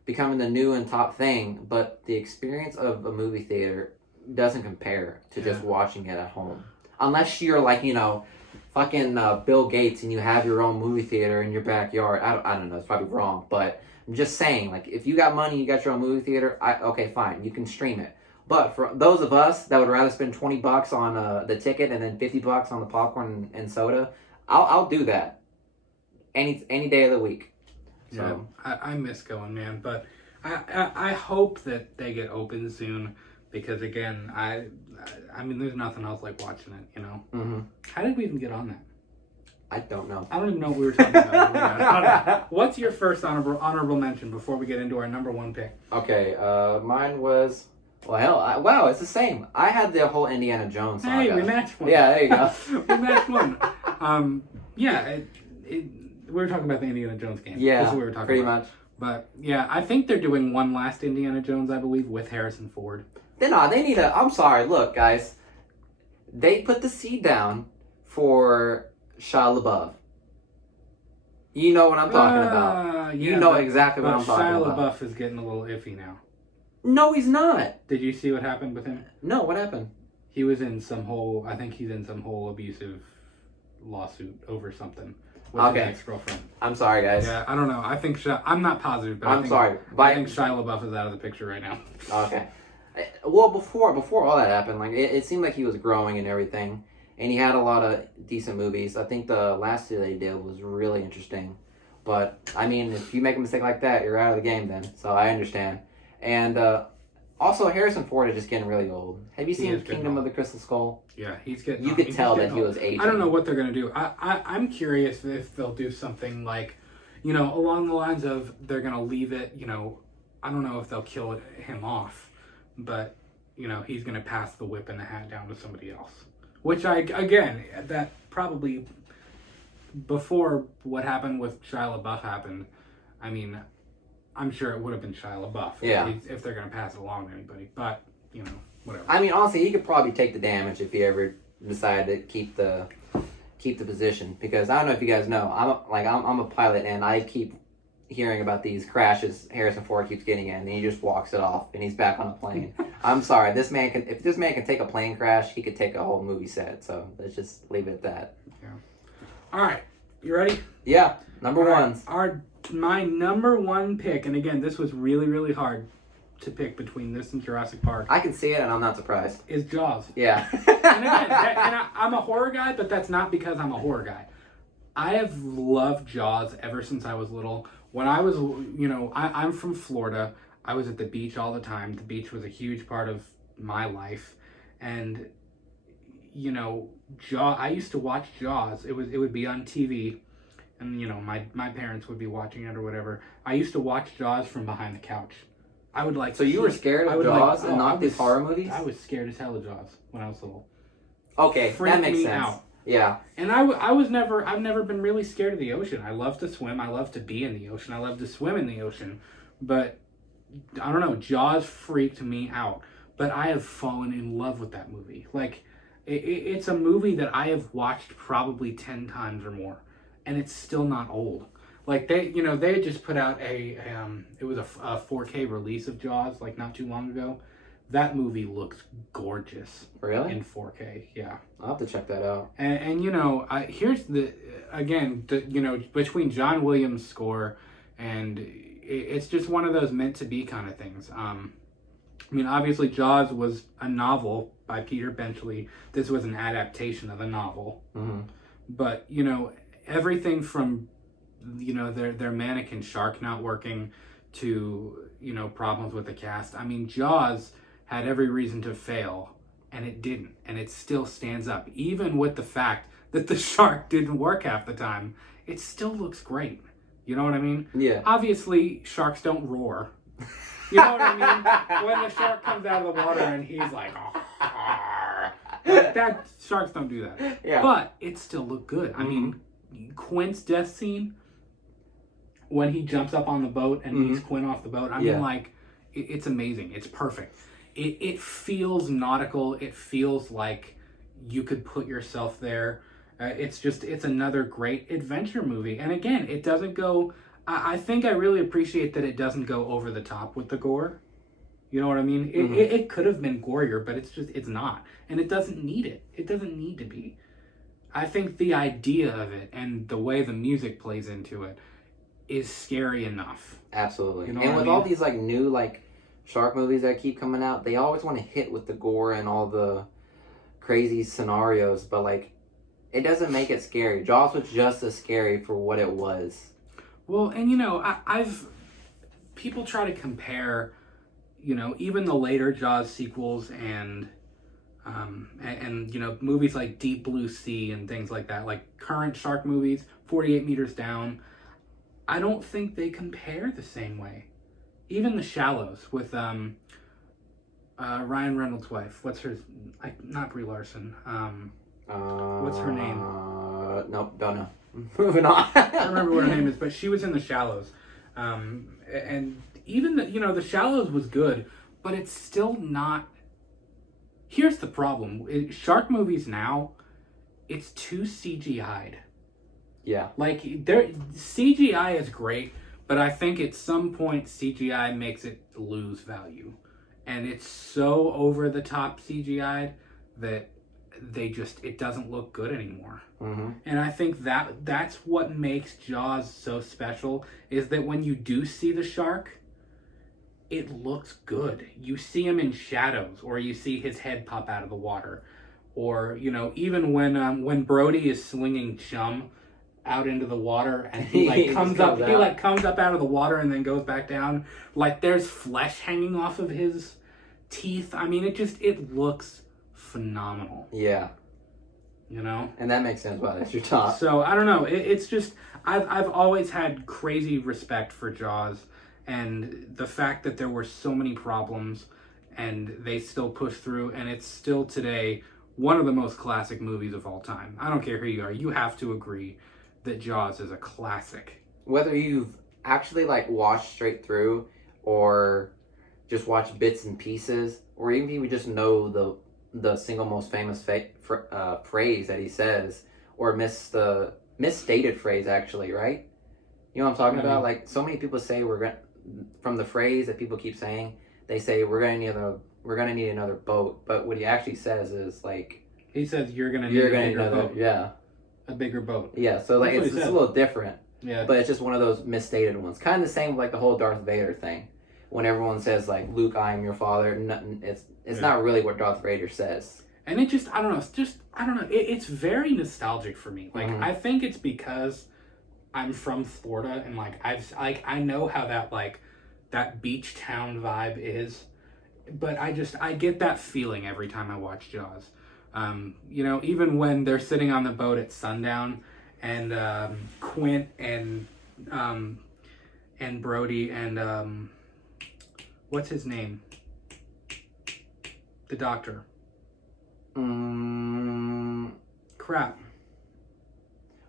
becoming the new and top thing, but the experience of a movie theater doesn't compare to just watching it at home. Unless you're, like, you know, fucking Bill Gates and you have your own movie theater in your backyard. I don't know, it's probably wrong, but I'm just saying, like, if you got money, you got your own movie theater, okay, fine, you can stream it. But for those of us that would rather spend $20 on the ticket and then $50 on the popcorn and soda, I'll do that any day of the week. So. Yeah, I miss going, man, but I hope that they get open soon, because again, I mean, there's nothing else like watching it, you know. Mm-hmm. How did we even get on that? I don't know. I don't even know what we were talking about. I don't know. What's your first honorable mention before we get into our number one pick? Okay, mine was. Well, wow, it's the same. I had the whole Indiana Jones saga. Hey, we matched one. Yeah, there you go. We matched one. Yeah, we were talking about the Indiana Jones game. Yeah, that's what we were talking pretty about. much. But yeah, I think they're doing one last Indiana Jones, I believe, with Harrison Ford. They're not. They need I'm sorry. Look, guys. They put the seed down for Shia LaBeouf. You know what I'm talking about. You know exactly what I'm talking about. Shia LaBeouf is getting a little iffy now. No, he's not. Did you see what happened with him? No, what happened? He was in I think he's in some whole abusive lawsuit over something with his ex-girlfriend. I'm sorry, guys. Yeah, I don't know. I think I'm not positive, but I think Shia LaBeouf is out of the picture right now. Okay. Well, before all that happened, like it seemed like he was growing and everything, and he had a lot of decent movies. I think the last two they did was really interesting. But I mean, if you make a mistake like that, you're out of the game then. So I understand. And also, Harrison Ford is just getting really old. Have you seen Kingdom of the Crystal Skull? Yeah, he's getting. You could tell that he was aging. I don't know what they're gonna do. I'm curious if they'll do something like, you know, along the lines of they're gonna leave it. You know, I don't know if they'll kill him off, but you know, he's gonna pass the whip and the hat down to somebody else. Which that probably before what happened with Shia LaBeouf happened. I mean, I'm sure it would have been Shia LaBeouf if they're going to pass it along to anybody. But, you know, whatever. I mean, honestly, he could probably take the damage if he ever decided to keep the position. Because I don't know if you guys know, I'm a pilot, and I keep hearing about these crashes Harrison Ford keeps getting in, and he just walks it off, and he's back on the plane. I'm sorry, if this man can take a plane crash, he could take a whole movie set. So let's just leave it at that. Yeah. All right, you ready? Yeah, number ones. My number one pick, and again, this was really, really hard to pick between this and Jurassic Park. I can see it, and I'm not surprised. Is Jaws. Yeah. And again, I'm a horror guy, but that's not because I'm a horror guy. I have loved Jaws ever since I was little. When I was, you know, I'm from Florida. I was at the beach all the time. The beach was a huge part of my life. And, you know, I used to watch Jaws. It would be on TV. And, you know, my parents would be watching it or whatever. I used to watch Jaws from behind the couch. I would like... So you were scared of Jaws and not these horror movies? I was scared as hell of Jaws when I was little. Okay, that makes sense. Out. Yeah. And I've never been really scared of the ocean. I love to swim. I love to be in the ocean. I love to swim in the ocean. But, I don't know, Jaws freaked me out. But I have fallen in love with that movie. Like, it's a movie that I have watched probably 10 times or more. And it's still not old. Like, they had just put out it was a 4K release of Jaws, like, not too long ago. That movie looks gorgeous. Really? In 4K, yeah. I'll have to check that out. And you know, here's between John Williams' score and it's just one of those meant to be kind of things. I mean, obviously Jaws was a novel by Peter Benchley. This was an adaptation of a novel. Mm-hmm. But, you know, everything from, you know, their mannequin shark not working to, you know, problems with the cast. I mean, Jaws had every reason to fail, and it didn't. And it still stands up. Even with the fact, that the shark didn't work half the time, it still looks great. You know what I mean? Yeah. Obviously, sharks don't roar. You know what I mean? When the shark comes out of the water and he's like, that sharks don't do that. Yeah. But it still looked good. I mean, Quint's death scene, when he jumps up on the boat and meets Quint off the boat, I mean, like, it's amazing. It's perfect. It feels nautical. It feels like you could put yourself there. It's another great adventure movie. And again, it doesn't go... I think I really appreciate that it doesn't go over the top with the gore. You know what I mean? It could have been gorier, but it's not. And it doesn't need it. It doesn't need to be. I think the idea of it and the way the music plays into it is scary enough. Absolutely. You know and with I mean? all these like new like shark movies that keep coming out, they always want to hit with the gore and all the crazy scenarios, but like it doesn't make it scary. Jaws was just as scary for what it was. Well, and you know, people try to compare, you know, even the later Jaws sequels and you know, movies like Deep Blue Sea and things like that, like current shark movies, 48 Meters Down. I don't think they compare the same way. Even The Shallows with Ryan Reynolds' wife. What's her? Not Brie Larson. What's her name? Nope, don't know. Moving on. I don't remember what her name is, but she was in The Shallows. And even The Shallows was good, but it's still not. Here's the problem: shark movies now, it's too CGI'd. Yeah. Like CGI is great, but I think at some point CGI makes it lose value, and it's so over the top CGI'd that it doesn't look good anymore. And I think that's what makes Jaws so special, is that when you do see the shark, it looks good. You see him in shadows, or you see his head pop out of the water, or you know, even when Brody is slinging chum out into the water and he comes up out of the water and then goes back down, like there's flesh hanging off of his teeth. I mean, it looks phenomenal. Yeah. You know? And that makes sense why that's your top. So, I don't know. It's just, I've always had crazy respect for Jaws, and the fact that there were so many problems and they still pushed through, and it's still today one of the most classic movies of all time. I don't care who you are. You have to agree that Jaws is a classic. Whether you've actually like watched straight through or just watched bits and pieces, or even if you just know the single most famous phrase that he says, or misstated phrase actually, right? You know what I'm talking about? Like so many people say from the phrase that people keep saying, they say we're gonna need another boat, but what he actually says is like he says you're gonna need another boat. Yeah. A bigger boat. Yeah, so like it's a little different. Yeah. But it's just one of those misstated ones. Kind of the same with like the whole Darth Vader thing. When everyone says like, Luke, I am your father, it's not really what Darth Vader says. And it just, I don't know. It's very nostalgic for me. Like, I think it's because I'm from Florida and like I know how that beach town vibe is. But I get that feeling every time I watch Jaws. You know, even when they're sitting on the boat at sundown and Quint and Brody and what's his name? The doctor. Crap.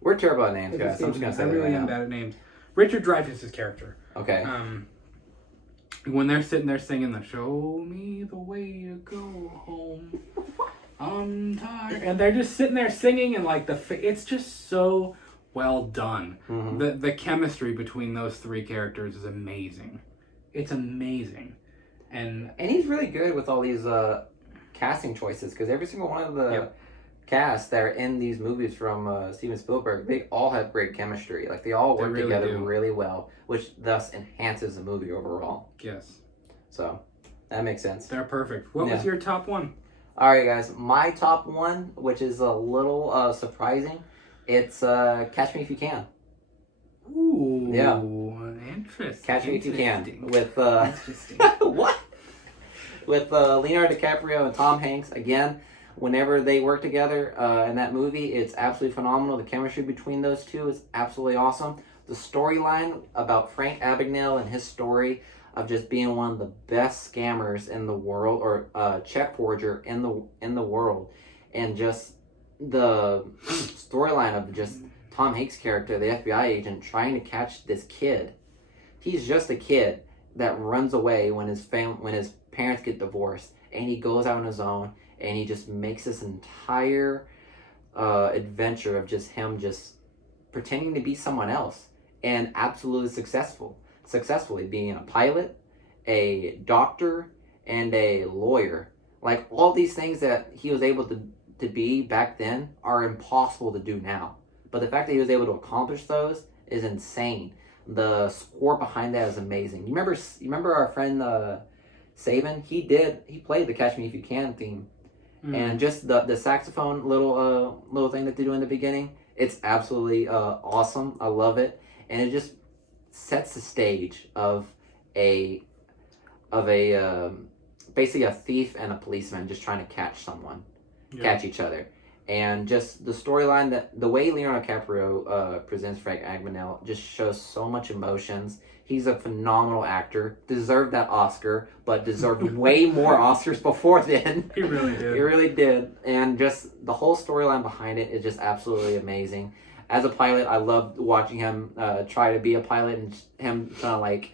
We're terrible at names, guys. I'm just gonna say I really am bad at names. Richard Dreyfuss's character. Okay. When they're sitting there singing the "Show Me the Way to Go Home," I'm tired, and they're just sitting there singing, and like it's just so well done. The chemistry between those three characters is amazing. It's amazing, and he's really good with all these casting choices, because every single one of the cast that are in these movies from Steven Spielberg, they all have great chemistry. Like they all work together really well, which thus enhances the movie overall. Yes. So that makes sense. They're perfect. What was your top one? All right, guys. My top one, which is a little surprising, it's Catch Me If You Can. Ooh. Yeah. Interesting. Catch Me If You Can with Interesting. what? With Leonardo DiCaprio and Tom Hanks again. whenever they work together in that movie, it's absolutely phenomenal. The chemistry between those two is absolutely awesome. The storyline about Frank Abagnale and his story of just being one of the best scammers in the world, or check forger in the world, and just the storyline of just Tom Hanks' character, the FBI agent, trying to catch this kid. He's just a kid that runs away when his parents get divorced, and he goes out on his own, and he just makes this entire adventure of just him just pretending to be someone else, and absolutely successfully being a pilot, a doctor, and a lawyer. Like, all these things that he was able to be back then are impossible to do now. But the fact that he was able to accomplish those is insane. The score behind that is amazing. You remember our friend Saban? He played the Catch Me If You Can theme. And just the saxophone little thing that they do in the beginning, it's absolutely awesome. I love it. And it just sets the stage of a basically a thief and a policeman just trying to catch each other. And just the storyline, that the way Leonardo DiCaprio presents Frank Abagnale just shows so much emotions. He's a phenomenal actor, deserved that Oscar, but deserved way more Oscars before then. He really did. He really did. And just the whole storyline behind it is just absolutely amazing. As a pilot, I loved watching him try to be a pilot, and him trying to like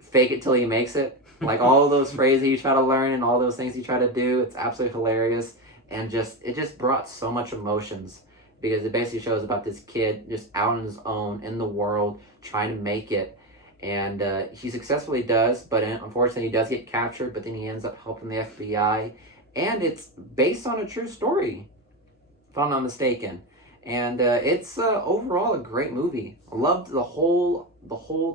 fake it till he makes it. Like, all those phrases you try to learn and all those things you try to do, it's absolutely hilarious. And it just brought so much emotions, because it basically shows about this kid just out on his own in the world trying to make it. And he successfully does, but unfortunately he does get captured, but then he ends up helping the FBI. And it's based on a true story, if I'm not mistaken. And it's overall a great movie. I loved the whole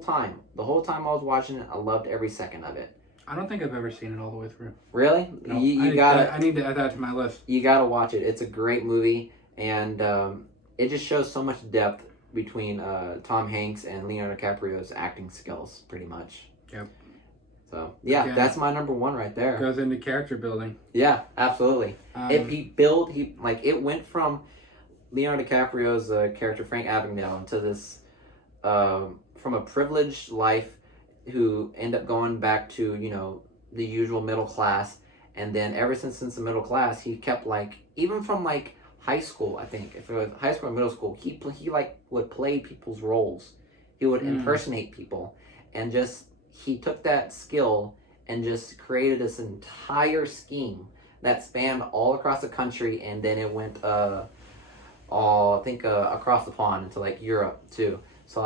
time. The whole time I was watching it, I loved every second of it. I don't think I've ever seen it all the way through. Really? No, I need to add that to my list. You gotta watch it. It's a great movie, and it just shows so much depth between Tom Hanks and Leonardo DiCaprio's acting skills, pretty much. Yep. So yeah, again, that's my number one right there. Goes into character building. Yeah, absolutely. It went from Leonardo DiCaprio's character Frank Abagnale into this from a privileged life, who end up going back to, the usual middle class. And then ever since the middle class, he kept, even from, high school, I think, if it was high school or middle school, he would play people's roles. He would impersonate people. And he took that skill and just created this entire scheme that spanned all across the country, and then it went, across the pond into, Europe, too. So,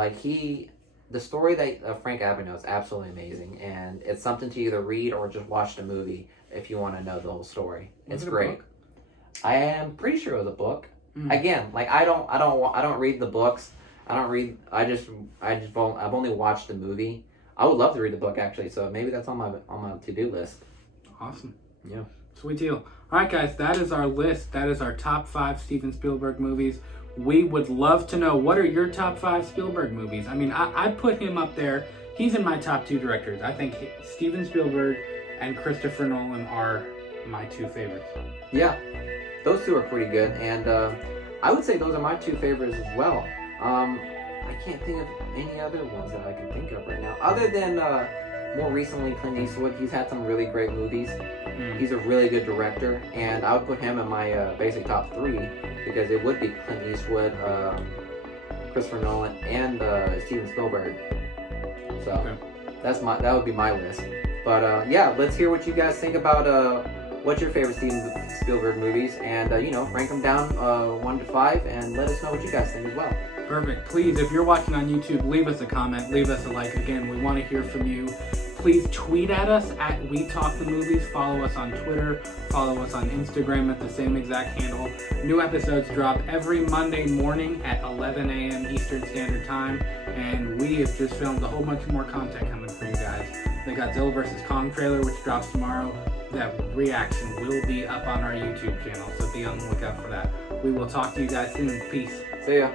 the story that Frank Abagnale is absolutely amazing, and it's something to either read or just watch the movie if you want to know the whole story. It's great. I am pretty sure it was a book. Again, I don't read the books. I've only watched the movie. I would love to read the book, actually, so maybe that's on my to-do list. Awesome. Yeah. Sweet deal. All right, guys, that is our list. That is our top 5 Steven Spielberg movies. We would love to know, what are your top 5 Spielberg movies? I mean, I put him up there. He's in my top 2 directors. I think Steven Spielberg and Christopher Nolan are my 2 favorites. Yeah, those 2 are pretty good. And I would say those are my 2 favorites as well. I can't think of any other ones that I can think of right now. Other than more recently, Clint Eastwood. He's had some really great movies. He's a really good director. And I would put him in my basic top 3. Because it would be Clint Eastwood, Christopher Nolan, and Steven Spielberg. So that would be my list. But let's hear what you guys think about what's your favorite Steven Spielberg movies, and rank them down 1 to 5, and let us know what you guys think as well. Perfect. Please, if you're watching on YouTube, leave us a comment, leave us a like. Again, we want to hear from you. Please tweet at us at We Talk the Movies. Follow us on Twitter. Follow us on Instagram at the same exact handle. New episodes drop every Monday morning at 11 a.m. Eastern Standard Time. And we have just filmed a whole bunch more content coming for you guys. The Godzilla vs. Kong trailer, which drops tomorrow. That reaction will be up on our YouTube channel, so be on the lookout for that. We will talk to you guys soon. Peace. See ya.